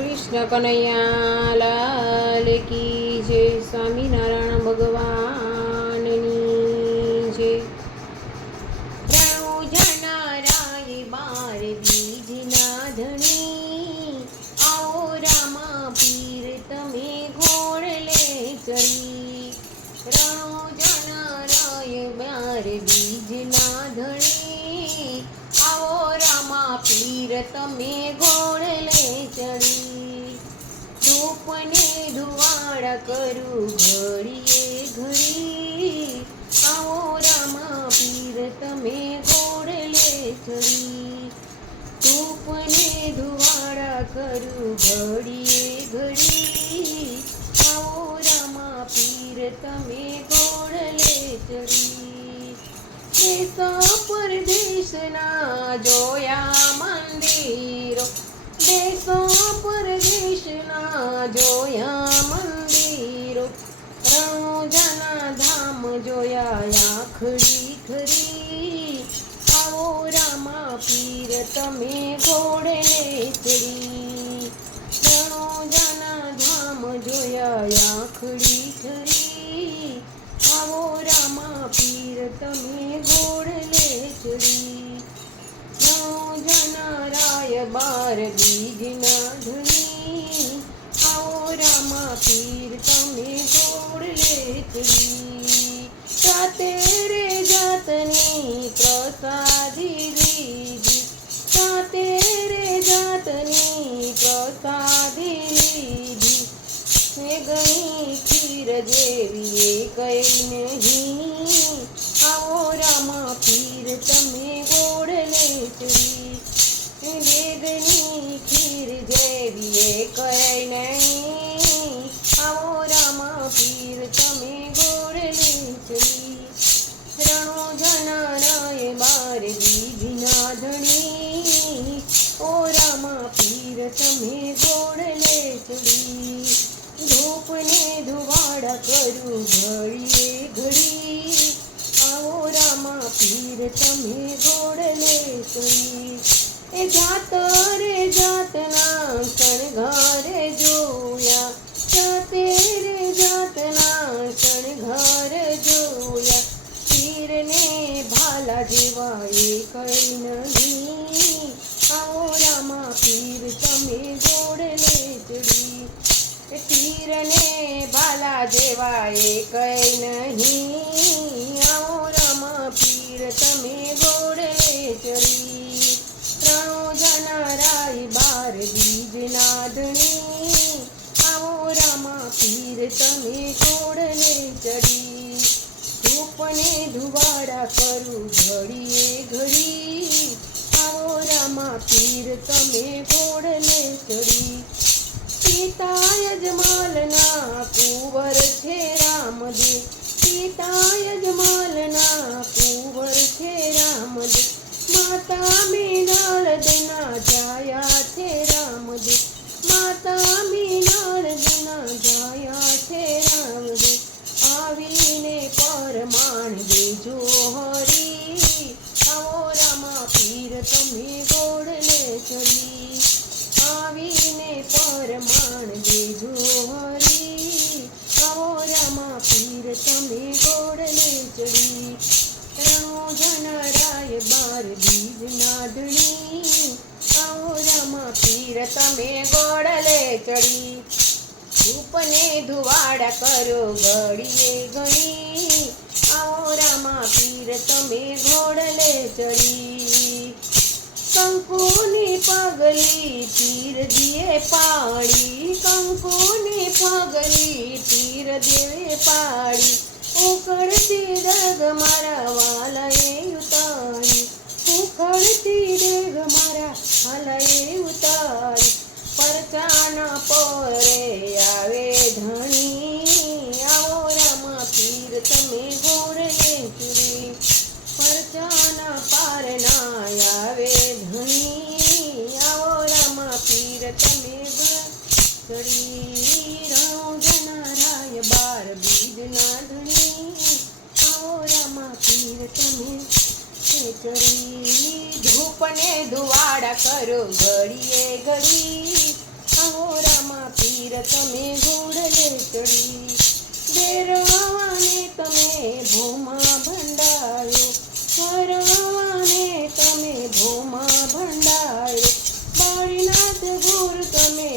कृष्ण कन्हैया लाल की जय। स्वामीनारायण भगवाननी जय। रणु जनाराय बार बीजना धणी, आओ रामा पीर तमे घोड़ले चढ़ी। रणु जनाराय बार बीजना धणी, आओ रामा पीर तमे घोड़ले चढ़ी। ધૂપને ધુવાડા કરું ઘડીએ ઘડી, આવો રામા પીર તમે ઘોડલે ચડી। ધૂપને ધુવાડા કરું ઘડીએ ઘડી, આવો રામા પીર તમે ઘોડલે ચડી। દેશ પરદેશના જોયા મંદિરો, દેશો પરદેશના જોયા મંદિરો, રણુજાના ધામ જોયા આખડી ખરી, આવો રામા પીર તમે ઘોડલે ચડી। રણુજાના ધામ જોયા આખડી ખરી, આવો રામા પીર તમે ઘોડલે ચડી। જનારાય બાર બીજના ધણી, આવો રામા પીર તમે ઘોડલે ચડી। જાતે રે જાતની પ્રસાદી લીધી, જાતે રે જાતની પ્રસાદી લીધી, હે ગણી ખીર જેવી કઈ નહીં, આવો રામા પીર તમે ઘોડલે ચડી। વેદની ખીર જેવી કઈ નહીં, આવો રામા પીર તમે ઘોડલે ચડી। રણો જનારાય બાર બીજના ધણી, ઓ રામા પીર તમે ઘોડલે ચડી। ધૂપને ધુવાડા કરું ઘડીએ ઘડી, આવો રામા પીર તમે ઘોડલે ચડી। એ જાત રે જાતના શણગારે જોયા, જાતે રે જાતના શણગાર જોયા, પીરને ભાલા જેવા એ કઈ નહીં, આવો રામા પીર તમે ઘોડલે ચડી। પીરને ભાલા જેવા એ કઈ નહીં, આવો રામા પીર તમે ઘોડલે ચડી। રણો જનારાય બાર બીજના ધણી, આવો રામા પીર તમે ઘોડલે ચડી। ધૂપને ધુવાડા કરું ઘડીએ ઘડી, આવો રામા પીર તમે ઘોડલે ચડી। પિતા યજમાલના કુંવર છે રામદેવ, પિતા યજમાલના કુંવર છે રામદેવ, માતા મીનાળદના જાયા છે રામદેવ, માતા મીનાળદના જાયા છે રામદેવ, આવીને પરમાણ દેજો હરી, આવો રામા પીર તમે ઘોડલે ચડી। આવીને પરમાણ દેજો હરી, આવો રામા પીર તમે ઘોડલે ચડી। રણો જનારાય બાર બીજના ધણી, આવો રામા પીર તમે ઘોડલે ચડી। ધૂપને ધુવાડા કરો ઘડીએ ઘડી, આવો રામા પીર તમે ઘોડલે ચડી। કંકુની પગલી પીર દિયે પાડી, કંકુની પગલી પીર દેવે પાડી, ઉકળતી ડગ મારા વાલાએ ઉતારી, ઉકળતી ડગ મારા વાલાએ ઉતારી, પરચાના પરે આવે ધણી, આવો રામા પીર તમે ઘોડલે ચડી। પરચાના પારના આવે ધણી, આવો રામા પીર તમે ચડી। રણો જનારાય બાર બીજના ધણી, આવો રામા પીર તમે ચડી। ધૂપને ધુવાડા કરો ઘડીએ ઘડી, આવો તમે ઘોડલે ચડી બેરવાને તમે ભોમાં ભંડાયો કરવાને તમે ભોમાં ભંડાયો બાળીનાથ ગુરુ તમે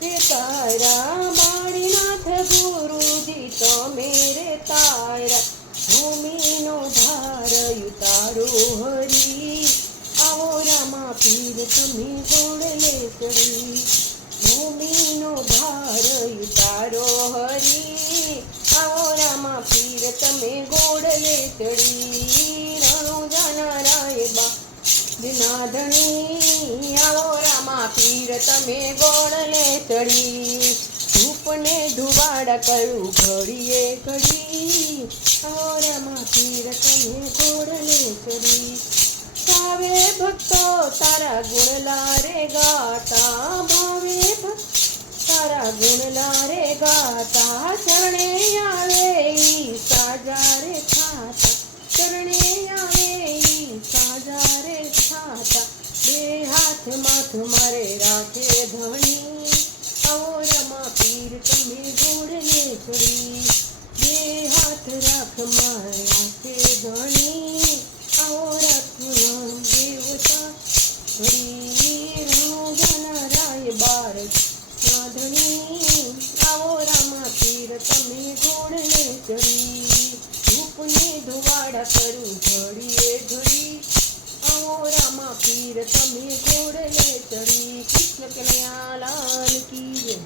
રે તારા બાળીનાથ ગુરુજી તમે રે તારા ભૂમિનો ભાર ઉતારો હરી આવો રામા પીર તમે ઘોડલે ચડી ભૂમિનો ભાર ઉતારો હરી આવો રામા પીર તમે ઘોડલે ચડી રણુજાના બા દિનાધણી આવો રામા પીર તમે ઘોડલે ચડી ધૂપને ધુવાડા કરું ઘડીએ ઘડી આવો રામા પીર તમે ઘોડલે ચડી ભાવે ભક્તો તારા ગુણલા રે ગાતા ભાવે ભક્તો તારા ગુણલા રે ગાતા ચરણે આવે ઈ સાજા રે થાતા ચરણે આવે ઈ સાજા રે થાતા બે હાથ માથ મારે રાખે ધણી આવો રમા પીર તમે ઘોડલે ચડી બે હાથ રાખ મારે રાખે ધણી આવો રાખવાનું દેવતા હરી રણુજાના રાય બાર નાધણી આવો રામા પીર તમે ઘોડલે ચડી ધૂપને ધુવાડા કરું ઘડીએ ઘડી આવો રામા પીર તમે ઘોડલે ચડી કૃષ્ણ કનૈયા લાલ કી જય.